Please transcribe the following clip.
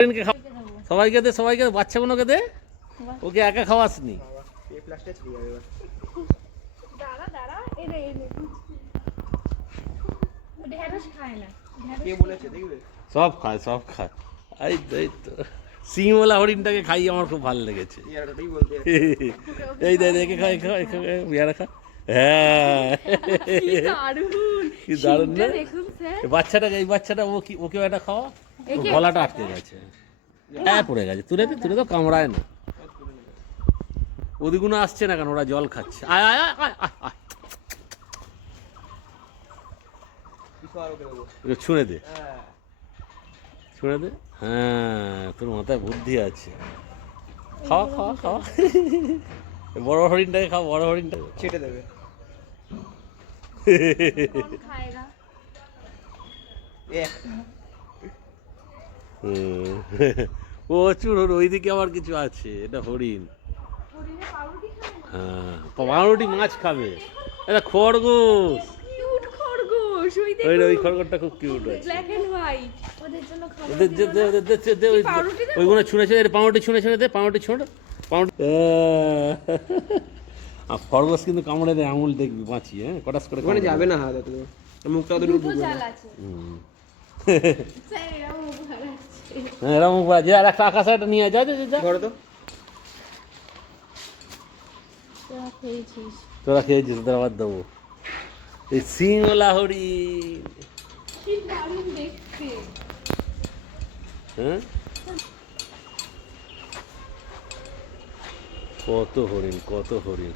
হরিণকে খাও, সবাইকে দে, সবাইকে দে, বাচ্চাগুলোকে দে, ওকে একা খাওয়াসনি। সব খায়, সব খায়। এই তো, এই তো সিংওয়ালা হরিণটাকে খাই, আমার খুব ভালো লেগেছে। এই দে, একে খা, একে খা, একে খা, বিয়ারা খা। হ্যাঁ, কি দারুণ না? বাচ্চাটাকে, এই বাচ্চাটা ওকেও একটা খাওয়া, ওর গলাটা আটকে গেছে। হ্যাঁ, পড়ে গেছে, তুলে দে, তুলে তো কামড়ায় না। ওদিগুলো আসছে না কেন? ওরা জল খাচ্ছে। আয় আয় আয় আয় আয় আয়। ছুঁড়ে দে, ছুঁড়ে দে। হ্যাঁ, তোর মাথায় বুদ্ধি আছে। খাওয়া খাওয়া খাওয়া। বড় হরিণটাকে খাও, বড় হরিণটাকে ছেটে দেবে। ও চুর, ওইদিকে আবার কিছু আছে, এটা হরিণ। হ্যাঁ, পাউরুটি মাছ খাবে। এটা খরগোশ, ওই খরগোশটা খুব কিউট আছে। ওইগুলো ছুঁড়ে ছুঁড়ে পাউরুটি ছুঁড়ে ছুঁড়ে দে, পাউরুটি ছুঁড়ে পাউরুটি। আর খরগোশ কিন্তু কামড়ে দেয়, আঙুল দেখবি বাঁচি। হ্যাঁ, কটাস করে ওখানে যাবে না হাত, মুখটা ওদের ঢুকবে না। হ্যাঁ, এরা মুখ বাজে। আর একটা আকাশ একটা নিয়ে যা, যা যা ধরো তো। তোরা খেয়েছিস, তোরা আবার দেবো। এই সিংওয়ালা হরিণ। হ্যাঁ, কত হরিণ, কত হরিণ।